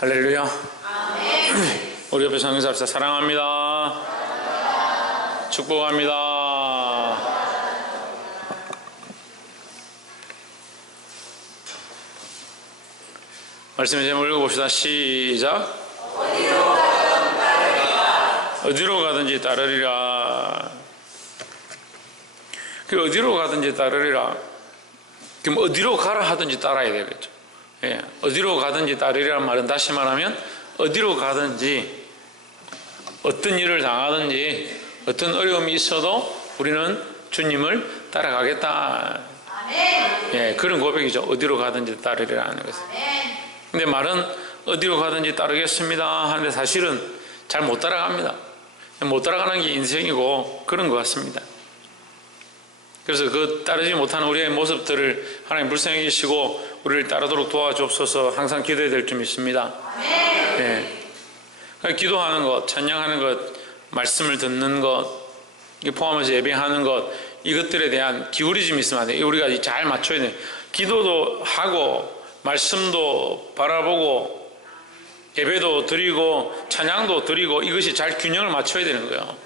할렐루야. 아멘. 우리 옆에 성경사합시다. 사랑합니다. 축복합니다. 말씀의 제목 읽어봅시다. 시작. 어디로 가든지 따르리라. 그 어디로 가든지 따르리라. 그럼 어디로 가라 하든지 따라야 되겠죠. 예, 어디로 가든지 따르리라는 말은 다시 말하면 어디로 가든지 어떤 일을 당하든지 어떤 어려움이 있어도 우리는 주님을 따라가겠다. 예, 그런 고백이죠. 어디로 가든지 따르리라는 것은. 근데 말은 어디로 가든지 따르겠습니다 하는데 사실은 잘 못 따라갑니다. 못 따라가는 게 인생이고 그런 것 같습니다. 그래서 그 따르지 못하는 우리의 모습들을 하나님 불쌍히 계시고 우리를 따르도록 도와주옵소서. 항상 기도해야 될 점이 있습니다. 네. 기도하는 것, 찬양하는 것, 말씀을 듣는 것, 포함해서 예배하는 것, 이것들에 대한 기울이짐이 있으면 안 돼요. 우리가 잘 맞춰야 돼요. 기도도 하고 말씀도 바라보고 예배도 드리고 찬양도 드리고 이것이 잘 균형을 맞춰야 되는 거예요.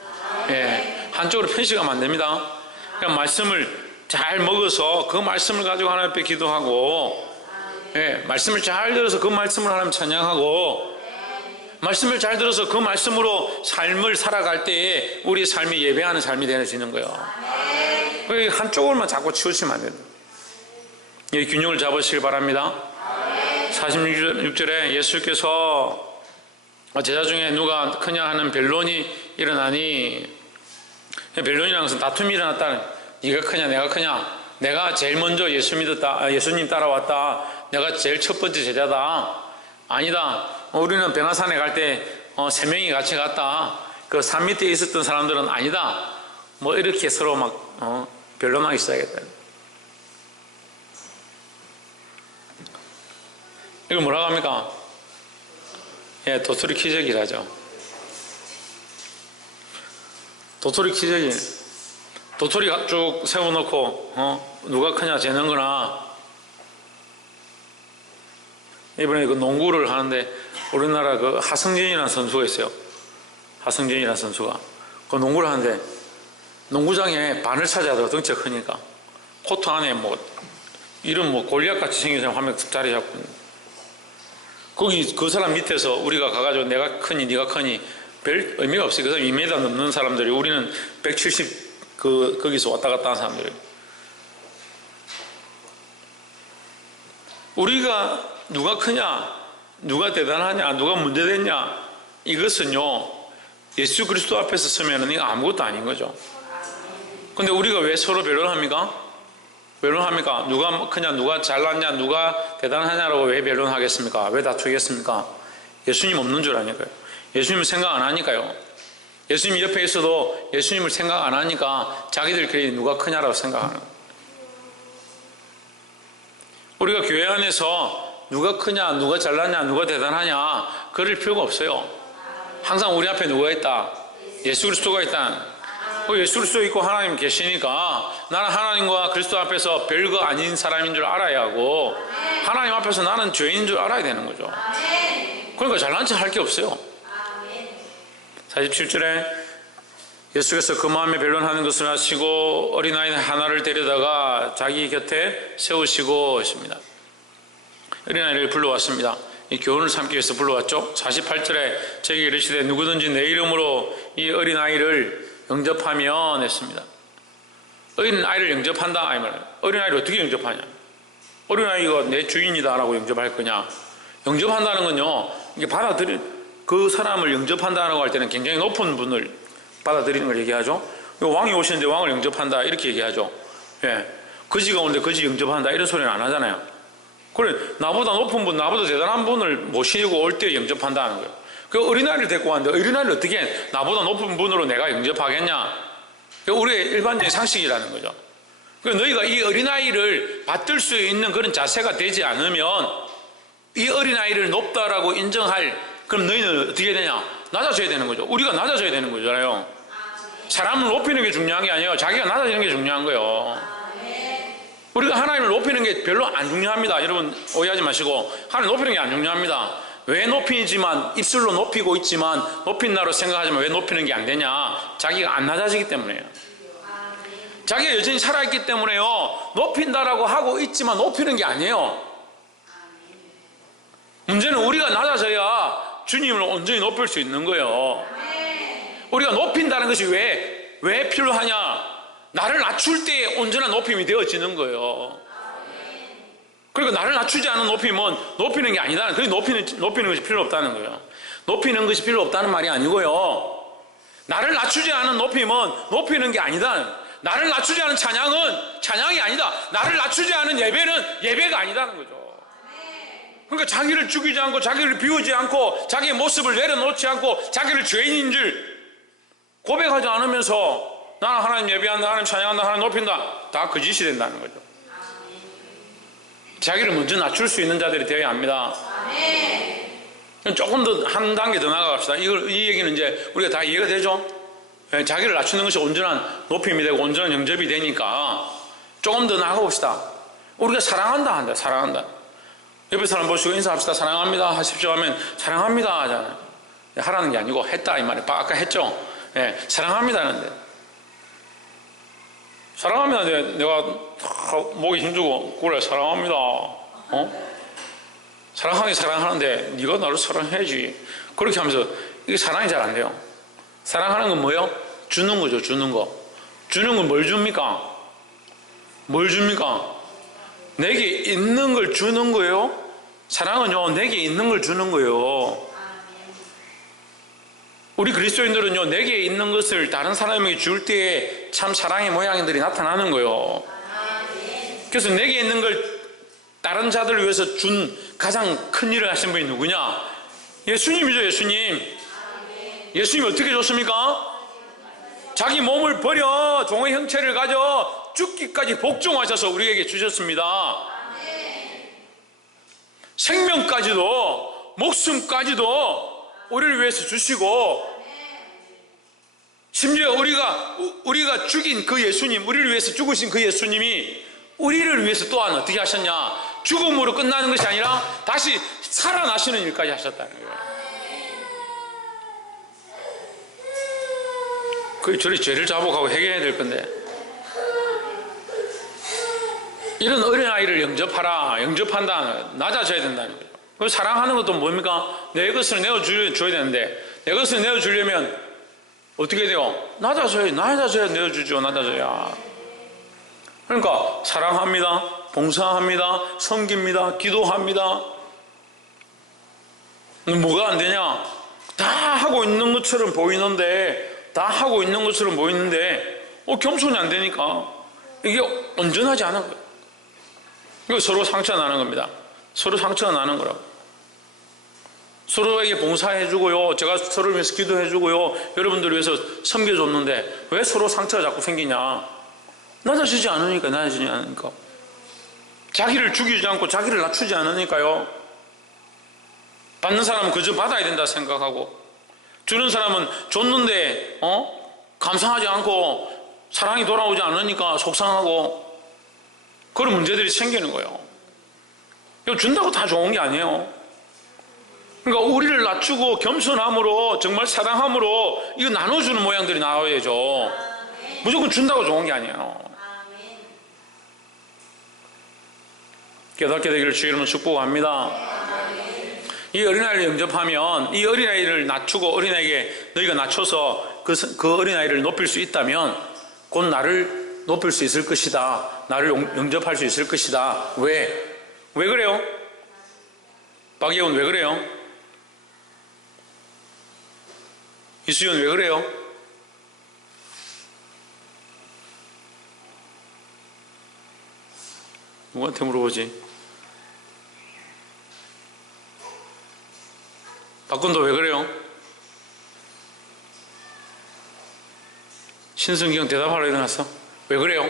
네. 한쪽으로 편식하면 안 됩니다. 그러니까 말씀을 잘 먹어서 그 말씀을 가지고 하나님 앞에 기도하고, 예, 말씀을 잘 들어서 그 말씀을 하나님 찬양하고, 말씀을 잘 들어서 그 말씀으로 삶을 살아갈 때에 우리의 삶이 예배하는 삶이 되어지는 거예요. 한쪽으로만 자꾸 치우치면 안 됩니다. 이 균형을 잡으시길 바랍니다. 46절에 예수께서 제자 중에 누가 크냐 하는 변론이 일어나니, 변론이라는 것은 다툼이 일어났다는, 네가 크냐 내가 크냐, 내가 제일 먼저 예수 믿었다, 예수님 따라왔다, 내가 제일 첫 번째 제자다, 아니다, 우리는 변화산에 갈 때 3명이 같이 갔다, 그 산 밑에 있었던 사람들은 아니다, 뭐 이렇게 서로 막 변론하기 시작했다. 이걸 뭐라고 합니까? 예, 도토리 키재기라죠. 도토리 키재기. 도토리 쭉 세워놓고 누가 크냐 재는 거나. 이번에 그 농구를 하는데 우리나라 그 하승진이라는 선수가 있어요. 하승진이라는 선수가 그 농구를 하는데 농구장에 반을 차지하더라고. 덩치가 크니까 코트 안에 뭐 이런 뭐 골리앗같이 생긴 사람 한 명 자리 잡고, 거기 그 사람 밑에서 우리가 가가지고 내가 크니 네가 크니 별 의미가 없어요. 그 사람 2m 넘는 사람들이, 우리는 170 거기서 왔다 갔다 하는 사람들이. 우리가 누가 크냐, 누가 대단하냐, 누가 문제됐냐, 이것은요 예수 그리스도 앞에서 서면은 이거 아무것도 아닌 거죠. 근데 우리가 왜 서로 변론합니까? 변론합니까? 누가 크냐, 누가 잘났냐, 누가 대단하냐라고 왜 변론하겠습니까? 왜 다투겠습니까? 예수님 없는 줄 아니까요. 예수님을 생각 안 하니까요. 예수님 옆에 있어도 예수님을 생각 안 하니까 자기들끼리 누가 크냐라고 생각하는 거예요. 우리가 교회 안에서 누가 크냐, 누가 잘났냐, 누가 대단하냐 그럴 필요가 없어요. 항상 우리 앞에 누가 있다? 예수 그리스도가 있다. 예수 그리스도 있고 하나님 계시니까 나는 하나님과 그리스도 앞에서 별거 아닌 사람인 줄 알아야 하고, 하나님 앞에서 나는 죄인인 줄 알아야 되는 거죠. 그러니까 잘난 척 할 게 없어요. 47절에 예수께서 그 마음에 변론하는 것을 아시고 어린아이 하나를 데려다가 자기 곁에 세우시고 있습니다. 어린아이를 불러왔습니다. 이 교훈을 삼기 위해서 불러왔죠. 48절에 저에게 이르시되 누구든지 내 이름으로 이 어린아이를 영접하면 했습니다. 어린아이를 영접한다 이 말이에요. 어린아이를 어떻게 영접하냐, 어린아이가 내 주인이다 라고 영접할 거냐. 영접한다는 건요, 이게 그 사람을 영접한다라고 할 때는 굉장히 높은 분을 받아들이는 걸 얘기하죠. 왕이 오시는데 왕을 영접한다 이렇게 얘기하죠. 예, 거지가 오는데 거지 영접한다 이런 소리는 안 하잖아요. 그래, 나보다 높은 분, 나보다 대단한 분을 모시고 올 때 영접한다는 거예요. 그 어린아이를 데리고 왔는데 어린아이를 어떻게 나보다 높은 분으로 내가 영접하겠냐. 우리의 일반적인 상식이라는 거죠. 너희가 이 어린아이를 받들 수 있는 그런 자세가 되지 않으면, 이 어린아이를 높다라고 인정할, 그럼 너희는 어떻게 되냐? 낮아져야 되는 거죠. 우리가 낮아져야 되는 거잖아요. 사람을 높이는 게 중요한 게 아니에요. 자기가 낮아지는 게 중요한 거예요. 우리가 하나님을 높이는 게 별로 안 중요합니다. 여러분 오해하지 마시고, 하나님 높이는 게 안 중요합니다. 왜 높이지만 입술로 높이고 있지만 높인다고 생각하지만 왜 높이는 게 안 되냐? 자기가 안 낮아지기 때문에요. 자기가 여전히 살아있기 때문에요. 높인다라고 하고 있지만 높이는 게 아니에요. 문제는 우리가 낮아져야 주님을 온전히 높일 수 있는 거예요. 우리가 높인다는 것이 왜 필요하냐? 나를 낮출 때에 온전한 높임이 되어지는 거예요. 그러니까 나를 낮추지 않은 높임은 높이는 게 아니다. 그게 높이는 것이 필요 없다는 거예요. 높이는 것이 필요 없다는 말이 아니고요. 나를 낮추지 않은 높임은 높이는 게 아니다. 나를 낮추지 않은 찬양은 찬양이 아니다. 나를 낮추지 않은 예배는 예배가 아니다는 거죠. 그러니까 자기를 죽이지 않고 자기를 비우지 않고 자기의 모습을 내려놓지 않고 자기를 죄인인 줄 고백하지 않으면서 나는 하나님 예배한다, 하나님 찬양한다, 하나님 높인다, 다 거짓이 된다는 거죠. 자기를 먼저 낮출 수 있는 자들이 되어야 합니다. 조금 더 한 단계 더 나아갑시다. 이 얘기는 이제 우리가 다 이해가 되죠? 자기를 낮추는 것이 온전한 높임이 되고 온전한 영접이 되니까 조금 더 나아가봅시다. 우리가 사랑한다 한다. 사랑한다. 옆에 사람 보시고 인사합시다. 사랑합니다 하십시오 하면 사랑합니다 하잖아요. 하라는 게 아니고 했다 이 말이에요. 아까 했죠. 사랑합니다 하는데 사랑합니다. 내가 목이 힘주고 그래 사랑합니다. 사랑하긴 사랑하는데 네가 나를 사랑해야지. 그렇게 하면서 이게 사랑이 잘 안 돼요. 사랑하는 건 뭐예요? 주는 거죠. 주는 거. 주는 건 뭘 줍니까? 뭘 줍니까? 내게 있는 걸 주는 거예요. 사랑은요 내게 있는 걸 주는 거예요. 우리 그리스도인들은요 내게 있는 것을 다른 사람에게 줄 때에 참 사랑의 모양들이 나타나는 거예요. 그래서 내게 있는 걸 다른 자들을 위해서 준 가장 큰 일을 하신 분이 누구냐? 예수님이죠. 예수님이 어떻게 줬습니까? 자기 몸을 버려 종의 형체를 가져 죽기까지 복종하셔서 우리에게 주셨습니다. 생명까지도 목숨까지도 우리를 위해서 주시고 심지어 우리가 죽인 그 예수님, 우리를 위해서 죽으신 그 예수님이 우리를 위해서 또한 어떻게 하셨냐? 죽음으로 끝나는 것이 아니라 다시 살아나시는 일까지 하셨다는 거예요. 그 저리 죄를 자복하고 해결해야 될 건데 이런 어린아이를 영접한다. 낮아져야 된다는 거예요. 사랑하는 것도 뭡니까? 내 것을 내어줘야 되는데 내 것을 내어주려면 어떻게 돼요? 낮아져야 내어주죠. 낮아져야. 그러니까 사랑합니다, 봉사합니다, 섬깁니다, 기도합니다. 뭐가 안 되냐? 다 하고 있는 것처럼 보이는데 겸손이 안 되니까 이게 온전하지 않은 거예요. 이거 서로 상처가 나는 겁니다. 서로 상처가 나는 거라고. 서로에게 봉사해주고요, 제가 서로를 위해서 기도해주고요, 여러분들을 위해서 섬겨줬는데 왜 서로 상처가 자꾸 생기냐? 낮아지지 않으니까. 자기를 죽이지 않고 자기를 낮추지 않으니까요. 받는 사람은 그저 받아야 된다 생각하고 주는 사람은 줬는데 감사하지 않고 사랑이 돌아오지 않으니까 속상하고 그런 문제들이 생기는 거예요. 이거 준다고 다 좋은 게 아니에요. 그러니까 우리를 낮추고 겸손함으로 정말 사랑함으로 이거 나눠주는 모양들이 나와야죠. 무조건 준다고 좋은 게 아니에요. 깨닫게 되기를 주의 이름으로 축복합니다. 이 어린아이를 영접하면 이 어린아이를 낮추고 어린아이에게 너희가 낮춰서 그 어린아이를 높일 수 있다면 곧 나를 높일 수 있을 것이다. 나를 영접할 수 있을 것이다. 왜 그래요? 박예훈 왜 그래요? 이수연 왜 그래요? 누구한테 물어보지? 박건도 왜 그래요? 신승경 대답하러 일어났어? 왜 그래요?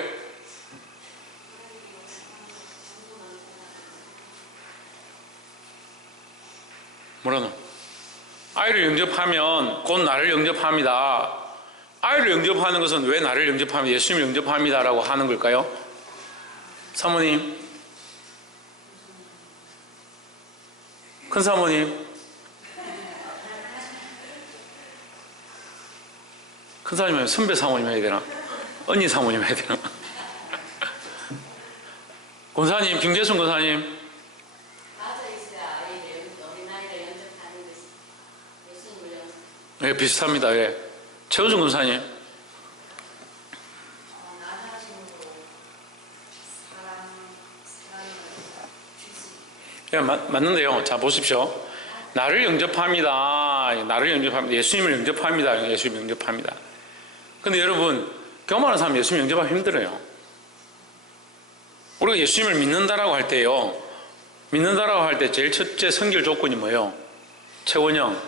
뭐라노? 아이를 영접하면 곧 나를 영접합니다. 아이를 영접하는 것은 왜 나를 영접합니다, 예수님을 영접합니다 라고 하는 걸까요? 사모님, 큰 사모님, 큰 사모님, 선배 사모님 해야 되나? 언니 사모님 해야 되나? 권사님, 김계순 권사님. 네, 비슷합니다. 예. 최우준 권사님. 예, 맞는데요. 자, 보십시오. 나를 영접합니다. 나를 영접합니다. 예수님을 영접합니다. 예수님을 영접합니다. 근데 여러분, 교만한 사람 예수님 영접하기 힘들어요. 우리가 예수님을 믿는다라고 할 때요. 믿는다라고 할 때 제일 첫째 선결 조건이 뭐예요? 최원영.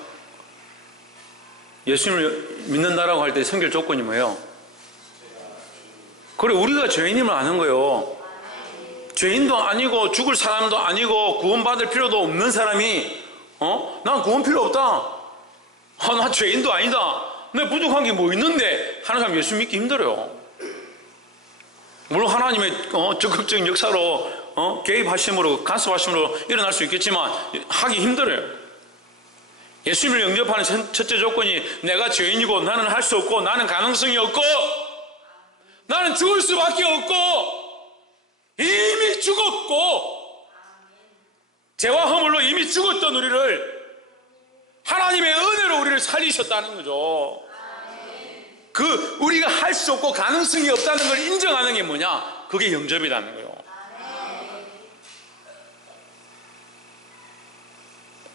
예수님을 믿는다라고 할 때 선결 조건이 뭐예요? 그래, 우리가 죄인임을 아는 거예요. 죄인도 아니고 죽을 사람도 아니고 구원받을 필요도 없는 사람이 난 구원 필요 없다. 나 죄인도 아니다. 내 부족한 게 뭐 있는데 하는 사람 예수 믿기 힘들어요. 물론 하나님의 적극적인 역사로 개입하심으로 간섭하심으로 일어날 수 있겠지만 하기 힘들어요. 예수님을 영접하는 첫째 조건이 내가 죄인이고 나는 할 수 없고 나는 가능성이 없고 나는 죽을 수밖에 없고 이미 죽었고 죄와 허물로 이미 죽었던 우리를 하나님의 은혜로 우리를 살리셨다는 거죠. 그 우리가 할 수 없고 가능성이 없다는 걸 인정하는 게 뭐냐? 그게 영접이라는 거예요.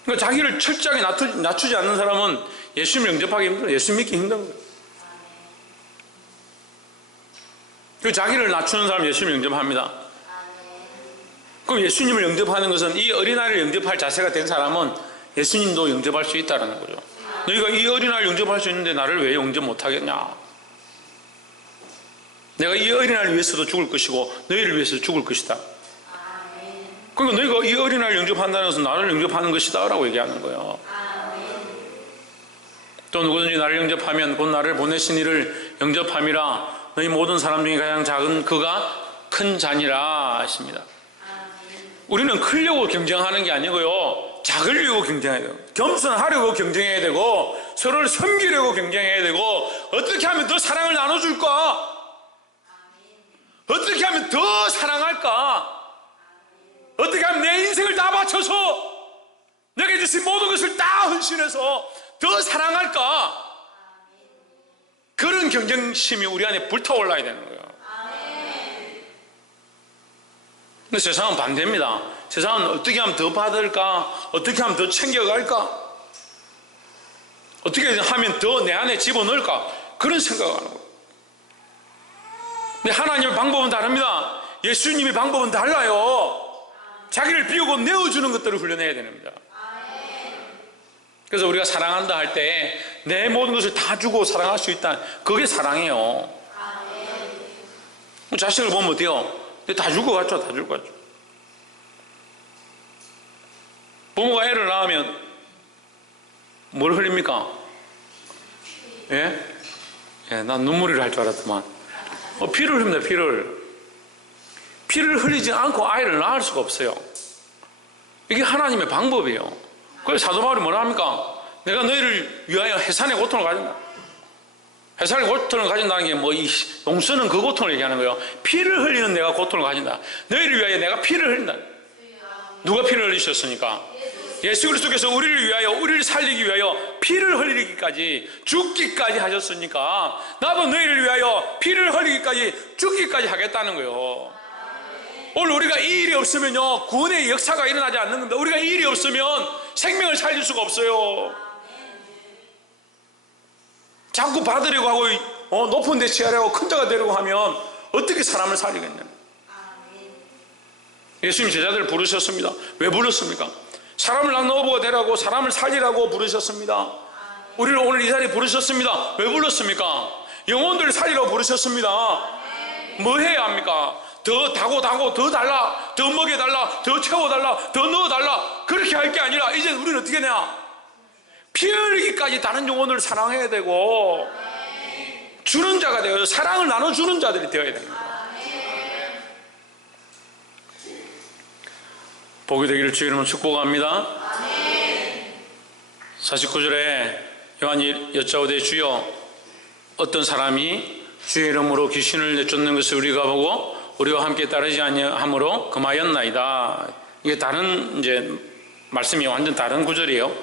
그러니까 자기를 철저하게 낮추지 않는 사람은 예수님을 영접하기 힘들어요. 예수 믿기 힘든 거예요. 그 자기를 낮추는 사람 예수님을 영접합니다. 그럼 예수님을 영접하는 것은 이 어린아이를 영접할 자세가 된 사람은 예수님도 영접할 수 있다는 거죠. 너희가 이 어린아이를 영접할 수 있는데 나를 왜 영접 못하겠냐? 내가 이 어린아이를 위해서도 죽을 것이고 너희를 위해서도 죽을 것이다. 그러니까 너희가 이 어린아이를 영접한다는 것은 나를 영접하는 것이다 라고 얘기하는 거예요. 또 누구든지 나를 영접하면 곧 나를 보내신 이를 영접함이라. 너희 모든 사람 중에 가장 작은 그가 큰 자니라 하십니다. 우리는 크려고 경쟁하는 게 아니고요, 작으려고 경쟁해야 돼요. 겸손하려고 경쟁해야 되고 서로를 섬기려고 경쟁해야 되고 어떻게 하면 더 사랑을 나눠줄까? 어떻게 하면 더 사랑할까? 어떻게 하면 내 인생을 다 바쳐서 내게 주신 모든 것을 다 헌신해서 더 사랑할까? 그런 경쟁심이 우리 안에 불타올라야 되는 거예요. 근데 세상은 반대입니다. 세상은 어떻게 하면 더 받을까? 어떻게 하면 더 챙겨갈까? 어떻게 하면 더 내 안에 집어넣을까? 그런 생각을 하는 거예요. 근데 하나님의 방법은 다릅니다. 예수님의 방법은 달라요. 자기를 비우고 내어주는 것들을 훈련해야 됩니다. 그래서 우리가 사랑한다 할 때 내 모든 것을 다 주고 사랑할 수 있다. 그게 사랑이에요. 자식을 보면 어때요? 다 주고 갔죠. 다 주고 갔죠. 부모가 애를 낳으면 뭘 흘립니까? 예? 예, 난 눈물을 할 줄 알았더만. 피를 흘립니다. 피를 흘리지 않고 아이를 낳을 수가 없어요. 이게 하나님의 방법이에요. 그래서 사도 바울이 뭐라 합니까? 내가 너희를 위하여 해산의 고통을 가진다. 해산의 고통을 가진다는 게 뭐, 용서는 그 고통을 얘기하는 거예요. 피를 흘리는 내가 고통을 가진다. 너희를 위하여 내가 피를 흘린다. 누가 피를 흘리셨습니까? 예수 그리스도께서 우리를 위하여, 우리를 살리기 위하여 피를 흘리기까지, 죽기까지 하셨으니까 나도 너희를 위하여 피를 흘리기까지, 죽기까지 하겠다는 거예요. 오늘 우리가 이 일이 없으면요, 구원의 역사가 일어나지 않는 겁니다. 우리가 이 일이 없으면 생명을 살릴 수가 없어요. 자꾸 받으려고 하고 높은 데 취하려고 큰 자가 되려고 하면 어떻게 사람을 살리겠냐. 예수님 제자들을 부르셨습니다. 왜 불렀습니까? 사람을 낳노보가 되라고, 사람을 살리라고 부르셨습니다. 우리를 오늘 이 자리에 부르셨습니다. 왜 불렀습니까? 영혼들을 살리라고 부르셨습니다. 뭐 해야 합니까? 더 다고 더 달라, 더 먹여달라, 더 채워달라, 더 넣어달라, 그렇게 할 게 아니라 이제 우리는 어떻게 해야? 피 흘리기까지 다른 영혼을 사랑해야 되고 주는 자가 되어서 사랑을 나눠주는 자들이 되어야 됩니다. 복이 되기를 주의 이름으로 축복합니다. 49절에 요한이 여짜오되 주여 어떤 사람이 주의 이름으로 귀신을 내쫓는 것을 우리가 보고 우리와 함께 따르지 아니함으로 금하였나이다. 이게 다른 이제 말씀이 완전 다른 구절이에요.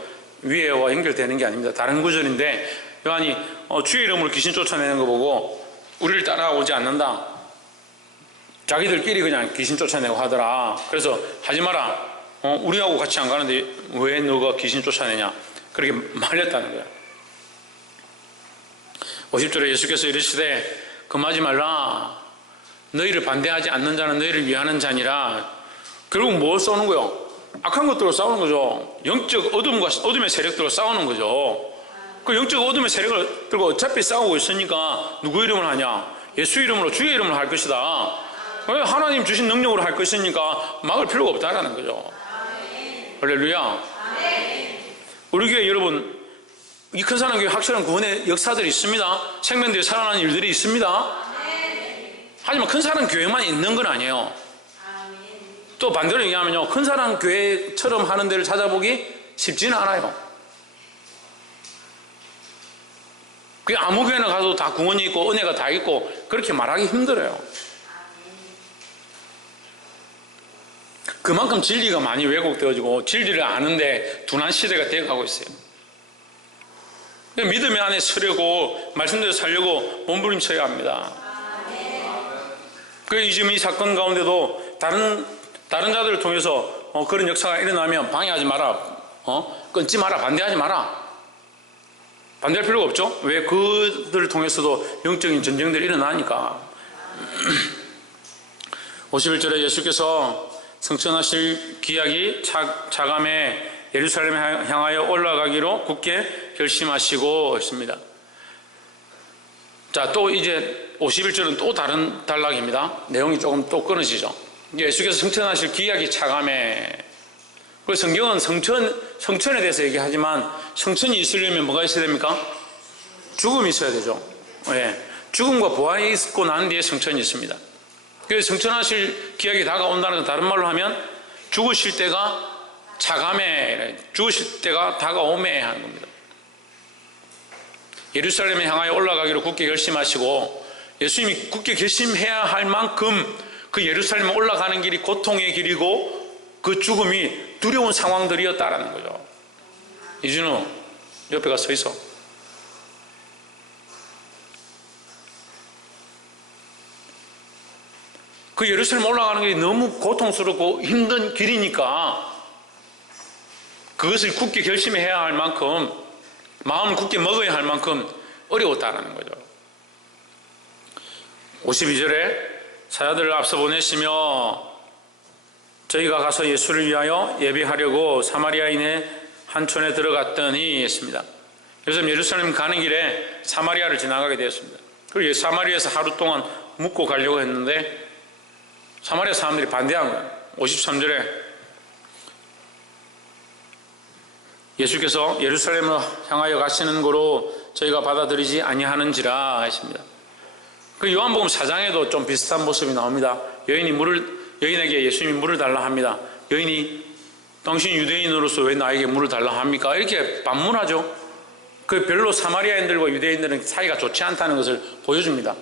위에와 연결되는 게 아닙니다. 다른 구절인데 요한이 주의 이름으로 귀신 쫓아내는 거 보고 우리를 따라오지 않는다. 자기들끼리 그냥 귀신 쫓아내고 하더라. 그래서 하지 마라. 우리하고 같이 안 가는데 왜 너가 귀신 쫓아내냐. 그렇게 말렸다는 거야. 50절에 예수께서 이르시되 금하지 말라. 너희를 반대하지 않는 자는 너희를 위하는 자니라. 결국 뭘 싸우는 거요? 악한 것들로 싸우는 거죠. 영적 어둠의 세력들로 싸우는 거죠. 그 영적 어둠의 세력을 들고 어차피 싸우고 있으니까 누구 이름을 하냐? 예수 이름으로 주의 이름을 할 것이다. 하나님 주신 능력으로 할 것이니까 막을 필요가 없다라는 거죠. 할렐루야. 우리 교회 여러분, 이 큰 사랑 교회 확실한 구원의 역사들이 있습니다. 생명들이 살아나는 일들이 있습니다. 하지만 큰 사랑 교회만 있는 건 아니에요. 또 반대로 얘기하면요, 큰 사랑 교회처럼 하는 데를 찾아보기 쉽지는 않아요. 그게 아무 교회나 가도 다 구원이 있고 은혜가 다 있고 그렇게 말하기 힘들어요. 그만큼 진리가 많이 왜곡되어지고 진리를 아는데 둔한 시대가 되어가고 있어요. 믿음의 안에 서려고 말씀대로 살려고 몸부림쳐야 합니다. 그래서 지금 이 사건 가운데도 다른 자들을 통해서 그런 역사가 일어나면 방해하지 마라, 끊지 마라, 반대하지 마라. 반대할 필요가 없죠. 왜? 그들을 통해서도 영적인 전쟁들이 일어나니까. 51절에 예수께서 성천하실 기약이 차감해 예루살렘에 향하여 올라가기로 굳게 결심하시고 있습니다. 자, 또 이제 51절은 또 다른 단락입니다. 내용이 조금 또 끊어지죠. 예수께서 성천하실 기약이 차감해. 그래서 성경은 성천에 대해서 얘기하지만 성천이 있으려면 뭐가 있어야 됩니까? 죽음이 있어야 되죠. 예. 죽음과 부활이 있고 난 뒤에 성천이 있습니다. 그래서 성천하실 기약이 다가온다는 건 다른 말로 하면 죽으실 때가 차감해, 죽으실 때가 다가오매 하는 겁니다. 예루살렘에 향하여 올라가기로 굳게 결심하시고 예수님이 굳게 결심해야 할 만큼 그 예루살렘에 올라가는 길이 고통의 길이고 그 죽음이 두려운 상황들이었다라는 거죠. 이준우 옆에 가서 서 있어. 그 예루살렘 올라가는 길이 너무 고통스럽고 힘든 길이니까 그것을 굳게 결심해야 할 만큼, 마음을 굳게 먹어야 할 만큼 어려웠다는 거죠. 52절에 사야들을 앞서 보내시며 저희가 가서 예수를 위하여 예배하려고 사마리아인의 한 촌에 들어갔더니 했습니다. 그래서 예루살렘 가는 길에 사마리아를 지나가게 되었습니다. 그리고 사마리아에서 하루 동안 묵고 가려고 했는데 사마리아 사람들이 반대한 거예요. 53절에 예수께서 예루살렘을 향하여 가시는 거로 저희가 받아들이지 아니하는지라 했습니다. 그 요한복음 4장에도 좀 비슷한 모습이 나옵니다. 여인에게 예수님이 물을 달라 합니다. 여인이 당신 유대인으로서 왜 나에게 물을 달라 합니까? 이렇게 반문하죠. 그 별로 사마리아인들과 유대인들은 사이가 좋지 않다는 것을 보여줍니다.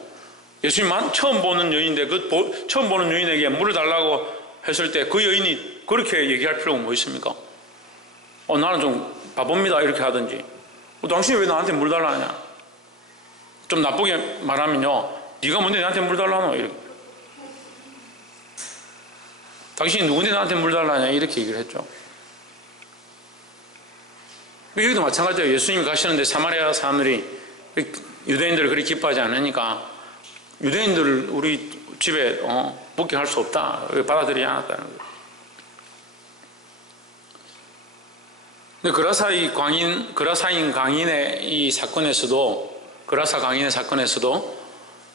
예수님만 처음 보는 여인인데 처음 보는 여인에게 물을 달라고 했을 때 그 여인이 그렇게 얘기할 필요가 뭐 있습니까? 나는 좀 바쁩니다 이렇게 하든지, 당신이 왜 나한테 물 달라 하냐. 좀 나쁘게 말하면요, 네가 뭔데 나한테 물 달라 하노, 이렇게. 당신이 누군데 나한테 물 달라 하냐, 이렇게 얘기를 했죠. 여기도 마찬가지예요. 예수님이 가시는데 사마리아 사람들이, 유대인들을 그리 기뻐하지 않으니까 유대인들을 우리 집에 묵게 할 수 없다, 받아들이지 않았다는 거예요. 근데 그라사인 강인의 이 사건에서도, 그라사 강인의 사건에서도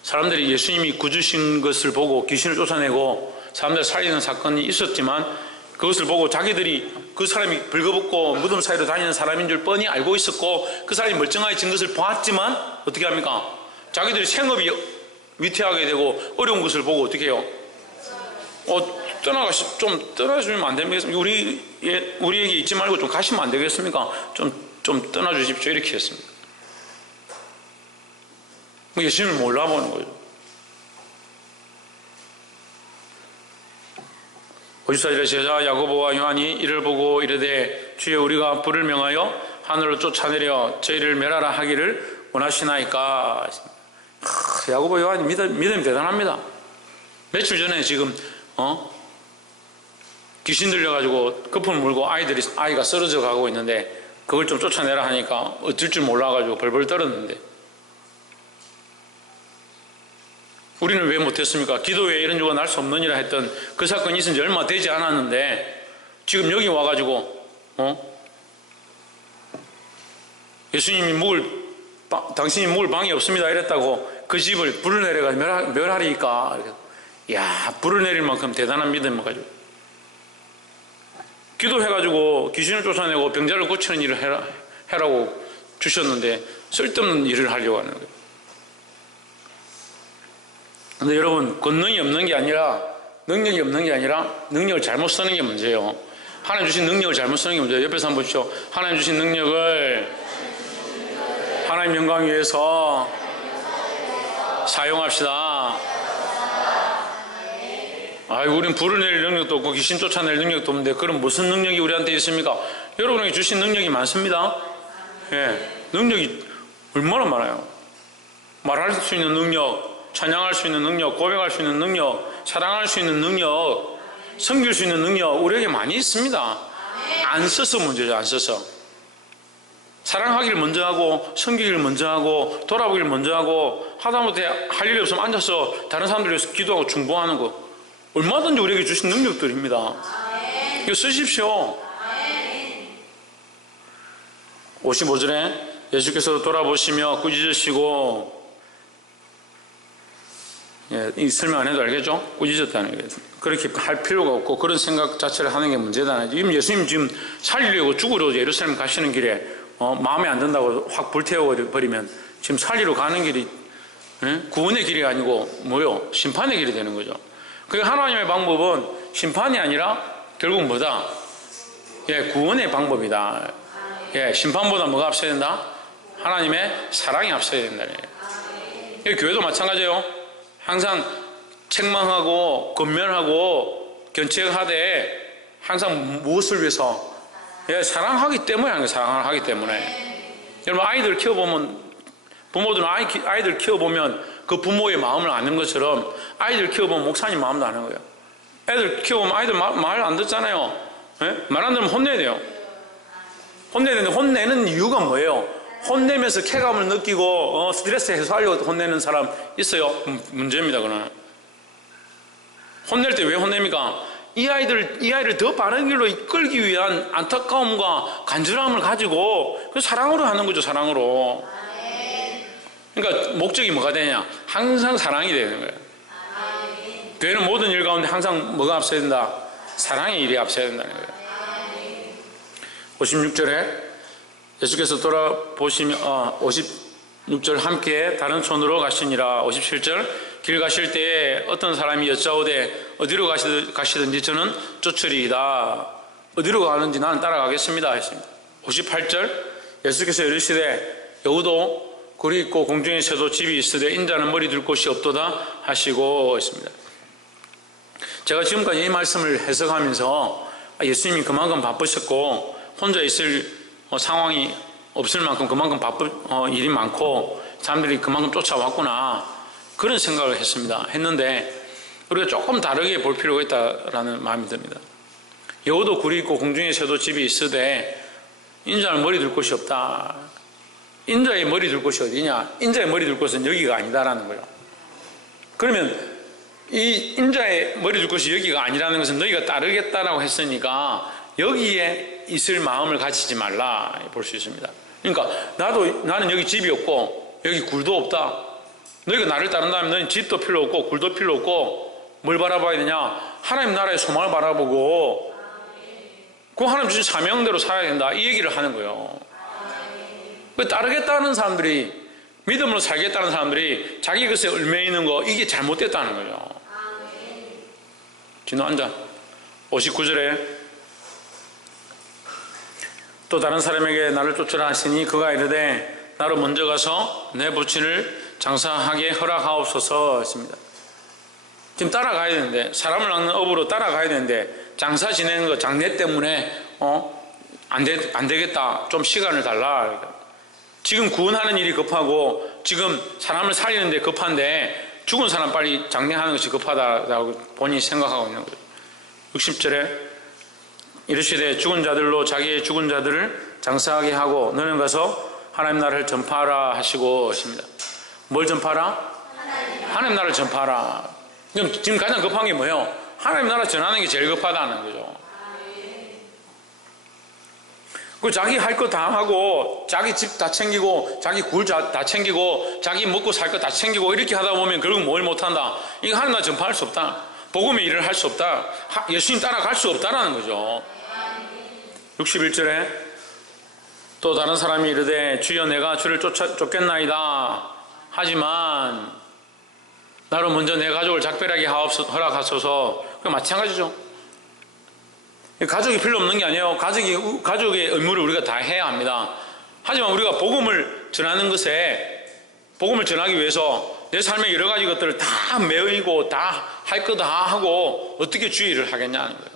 사람들이 예수님이 구주신 것을 보고 귀신을 쫓아내고 사람들을 살리는 사건이 있었지만 그것을 보고 자기들이 그 사람이 벌거벗고 무덤 사이로 다니는 사람인 줄 뻔히 알고 있었고 그 사람이 멀쩡하게 진 것을 보았지만 어떻게 합니까? 자기들이 생업이 위태하게 되고 어려운 것을 보고 어떻게 해요? 좀 떠나주면 안 됩니까? 우리에게 있지 말고 좀 가시면 안 되겠습니까? 좀 떠나주십시오. 이렇게 했습니다. 뭐 예수님을 몰라보는 거죠. 54절에 제자 야고보와 요한이 이를 보고 이르되 주여 우리가 불을 명하여 하늘로 쫓아내려 저희를 멸하라 하기를 원하시나이까. 야고보 요한이 믿음이 대단합니다. 며칠 전에 지금 귀신 들려가지고 거품 물고 아이가 쓰러져 가고 있는데 그걸 좀 쫓아내라 하니까 어쩔 줄 몰라가지고 벌벌 떨었는데, 우리는 왜 못했습니까? 기도에 이런 주가 날 수 없느니라 했던 그 사건이 있은 지 얼마 되지 않았는데 지금 여기 와가지고 예수님이 당신이 묵을 방이 없습니다 이랬다고 그 집을 불을 내려가 멸하리까. 이야, 불을 내릴 만큼 대단한 믿음을 가지고 기도해가지고 귀신을 쫓아내고 병자를 고치는 일을 해라고 주셨는데 쓸데없는 일을 하려고 하는 거예요. 근데 여러분, 권능이 없는 게 아니라, 능력이 없는 게 아니라 능력을 잘못 쓰는 게 문제예요. 하나님 주신 능력을 잘못 쓰는 게 문제예요. 옆에서 한번 보십시오. 하나님 주신 능력을 하나님 영광 위해서 사용합시다. 아이고, 우린 불을 내릴 능력도 없고 귀신 쫓아낼 능력도 없는데 그럼 무슨 능력이 우리한테 있습니까? 여러분에게 주신 능력이 많습니다. 예, 능력이 얼마나 많아요. 말할 수 있는 능력, 찬양할 수 있는 능력, 고백할 수 있는 능력, 사랑할 수 있는 능력, 섬길 수 있는 능력 우리에게 많이 있습니다. 안 써서 문제죠. 안 써서. 사랑하기를 먼저 하고 섬기기를 먼저 하고 돌아보기를 먼저 하고 하다못해 할 일이 없으면 앉아서 다른 사람들 위해서 기도하고 중보하는 거 얼마든지 우리에게 주신 능력들입니다. 이거 쓰십시오. 55절에 예수께서 돌아보시며 꾸짖으시고, 이 설명 안 해도 알겠죠? 꾸짖었다는 거예요. 그렇게 할 필요가 없고 그런 생각 자체를 하는 게 문제다. 지금 예수님 지금 살리려고 죽으려고 예루살렘 가시는 길에 마음에 안 든다고 확 불태워버리면 지금 살리러 가는 길이 구원의 길이 아니고 뭐요? 심판의 길이 되는 거죠. 그 하나님의 방법은 심판이 아니라 결국 뭐다? 구원의 방법이다. 심판보다 뭐가 앞서야 된다? 하나님의 사랑이 앞서야 된다. 교회도 마찬가지예요. 항상 책망하고 권면하고 견책하되 항상 무엇을 위해서? 사랑하기 때문에 하는 거예요. 사랑을 하기 때문에. 여러분, 아이들 키워보면, 부모들은 아이들 키워보면 그 부모의 마음을 아는 것처럼 아이들 키워보면 목사님 마음도 아는 거예요. 애들 키워보면 아이들 말 안 듣잖아요. 말 안 들으면 혼내야 돼요. 혼내야 되는데 혼내는 이유가 뭐예요? 혼내면서 쾌감을 느끼고 스트레스 해소하려고 혼내는 사람 있어요? 문제입니다. 그거는. 혼낼 때 왜 혼냅니까? 이 아이를 더 바른 길로 이끌기 위한 안타까움과 간절함을 가지고 그 사랑으로 하는 거죠. 사랑으로. 그러니까 목적이 뭐가 되냐? 항상 사랑이 되는 거예요. 교회는 모든 일 가운데 항상 뭐가 앞서야 된다? 사랑의 일이 앞서야 된다는 거예요. 56절에 예수께서 돌아보시며 56절 함께 다른 촌으로 가시니라. 57절 길 가실 때에 어떤 사람이 여짜오되 어디로 가시든지 저는 쫓으리이다. 어디로 가는지 나는 따라가겠습니다 했습니다. 58절 예수께서 이르시되 여우도 굴이 있고 공중에 새도 집이 있으되 인자는 머리 둘 곳이 없도다 하시고 있습니다. 제가 지금까지 이 말씀을 해석하면서 예수님이 그만큼 바쁘셨고 혼자 있을 상황이 없을 만큼 그만큼 일이 많고 사람들이 그만큼 쫓아왔구나 그런 생각을 했는데 우리가 조금 다르게 볼 필요가 있다라는 마음이 듭니다. 여우도 굴이 있고 공중에 새도 집이 있으되 인자는 머리 둘 곳이 없다. 인자의 머리 둘 곳이 어디냐? 인자의 머리 둘 곳은 여기가 아니다라는 거예요. 그러면 이 인자의 머리 둘 곳이 여기가 아니라는 것은 너희가 따르겠다라고 했으니까 여기에 있을 마음을 가지지 말라 볼 수 있습니다. 그러니까 나는 여기 집이 없고 여기 굴도 없다. 너희가 나를 따른다면 너희는 집도 필요 없고 굴도 필요 없고 뭘 바라봐야 되냐? 하나님 나라의 소망을 바라보고 그 하나님 주신 사명대로 살아야 된다. 이 얘기를 하는 거예요. 따르겠다는 사람들이 믿음으로 살겠다는 사람들이 자기 것에 얽매 있는 거 이게 잘못됐다는 거예요. 진호 앉아. 59절에 또 다른 사람에게 나를 쫓으라 하시니 그가 이르되 나로 먼저 가서 내 부친을 장사하게 허락하옵소서 했습니다. 지금 따라가야 되는데, 사람을 낚는 업으로 따라가야 되는데 장사 지내는 거 장래 때문에 안 되겠다, 좀 시간을 달라. 지금 구원하는 일이 급하고 지금 사람을 살리는 데 급한데 죽은 사람 빨리 장례하는 것이 급하다고 본인이 생각하고 있는 거예요. 60절에 이르시되 죽은 자들로 자기의 죽은 자들을 장사하게 하고 너는 가서 하나님 나라를 전파하라 하시고 하십니다. 뭘 전파하라? 하나님 나라를 전파하라. 그럼 지금 가장 급한 게 뭐예요? 하나님 나라 전하는 게 제일 급하다는 거죠. 그 자기 할 거 다 하고 자기 집 다 챙기고 자기 굴 다 챙기고 자기 먹고 살 거 다 챙기고 이렇게 하다 보면 결국 뭘 못한다? 이거 하나님 나라 전파할 수 없다. 복음의 일을 할 수 없다. 예수님 따라갈 수 없다라는 거죠. 61절에 또 다른 사람이 이르되 주여 내가 주를 쫓겠나이다. 하지만 나로 먼저 내 가족을 작별하게 허락하소서. 그 마찬가지죠. 가족이 필요 없는 게 아니에요. 가족의 의무를 우리가 다 해야 합니다. 하지만 우리가 복음을 전하는 것에, 복음을 전하기 위해서 내 삶의 여러 가지 것들을 다 메이고 다 할 거 다 하고 어떻게 주의 일을 하겠냐는 거예요.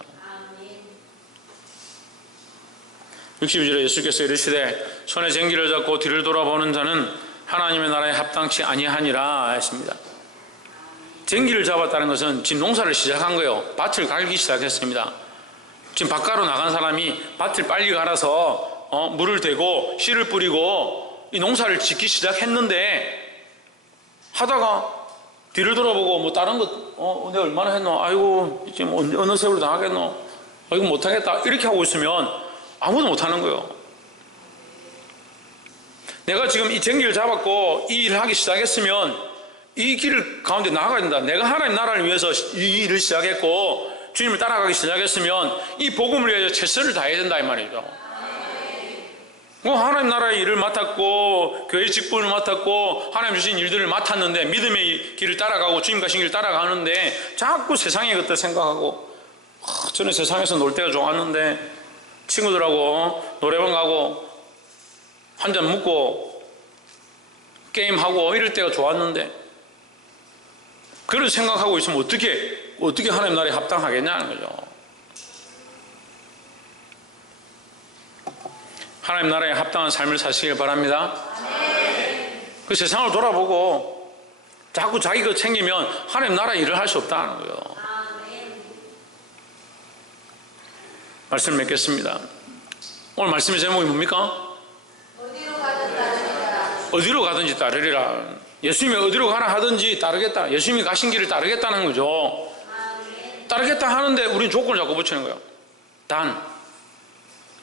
62절에 예수께서 이르시되 손에 쟁기를 잡고 뒤를 돌아보는 자는 하나님의 나라에 합당치 아니하니라 했습니다. 쟁기를 잡았다는 것은 지금 농사를 시작한 거예요. 밭을 갈기 시작했습니다. 지금 밭가로 나간 사람이 밭을 빨리 갈아서 물을 대고 씨를 뿌리고 이 농사를 짓기 시작했는데 하다가 뒤를 돌아보고 뭐 다른 것 내가 얼마나 했노? 아이고 지금 어느 세월을 다 하겠노? 아이고 못하겠다. 이렇게 하고 있으면 아무도 못하는 거예요. 내가 지금 이 쟁기를 잡았고 이 일을 하기 시작했으면 이 길을 가운데 나아가야 된다. 내가 하나님 나라를 위해서 이 일을 시작했고 주님을 따라가기 시작했으면 이 복음을 위해서 최선을 다해야 된다 이 말이죠. 하나님 나라의 일을 맡았고 교회 직분을 맡았고 하나님 주신 일들을 맡았는데 믿음의 길을 따라가고 주님 가신 길을 따라가는데 자꾸 세상의 것들 생각하고 저는 세상에서 놀 때가 좋았는데 친구들하고 노래방 가고 한잔 묵고 게임하고 이럴 때가 좋았는데 그런 생각하고 있으면 어떻게 하나님 나라에 합당하겠냐는 거죠. 하나님 나라에 합당한 삶을 사시길 바랍니다. 그 세상을 돌아보고 자꾸 자기 것 챙기면 하나님 나라 일을 할 수 없다는 거예요. 말씀 맺겠습니다. 오늘 말씀의 제목이 뭡니까? 어디로 가든지 따르리라. 예수님이 어디로 가라 하든지 따르겠다. 예수님이 가신 길을 따르겠다는 거죠. 따르겠다 하는데 우린 조건을 자꾸 붙이는 거예요. 단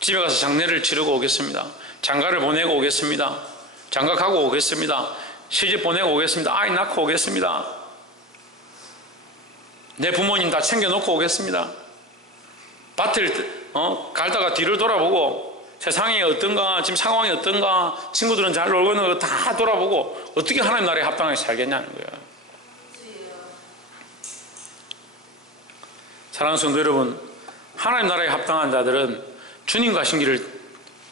집에 가서 장례를 치르고 오겠습니다. 장가를 보내고 오겠습니다. 장가 가고 오겠습니다. 시집 보내고 오겠습니다. 아이 낳고 오겠습니다. 내 부모님 다 챙겨놓고 오겠습니다. 밭을 갈다가 뒤를 돌아보고 세상이 어떤가, 지금 상황이 어떤가, 친구들은 잘 놀고 있는 거 다 돌아보고 어떻게 하나님 나라에 합당하게 살겠냐는 거예요. 사랑하는 성도 여러분, 하나님 나라에 합당한 자들은 주님 가신 길을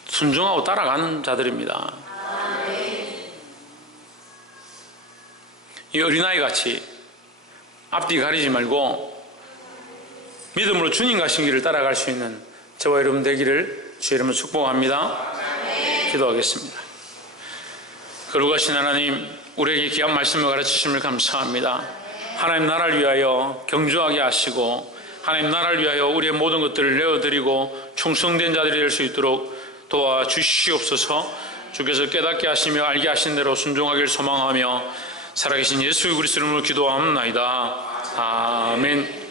순종하고 따라가는 자들입니다. 이 어린아이 같이 앞뒤 가리지 말고 믿음으로 주님 가신 길을 따라갈 수 있는 저와 여러분 되기를 주의 이름으로 축복합니다. 기도하겠습니다. 거룩하신 하나님, 우리에게 귀한 말씀을 가르치심을 감사합니다. 하나님 나라를 위하여 경주하게 하시고 하나님 나라를 위하여 우리의 모든 것들을 내어드리고 충성된 자들이 될 수 있도록 도와주시옵소서. 주께서 깨닫게 하시며 알게 하신 대로 순종하기를 소망하며 살아계신 예수 그리스도 이름으로 기도하옵나이다. 아멘.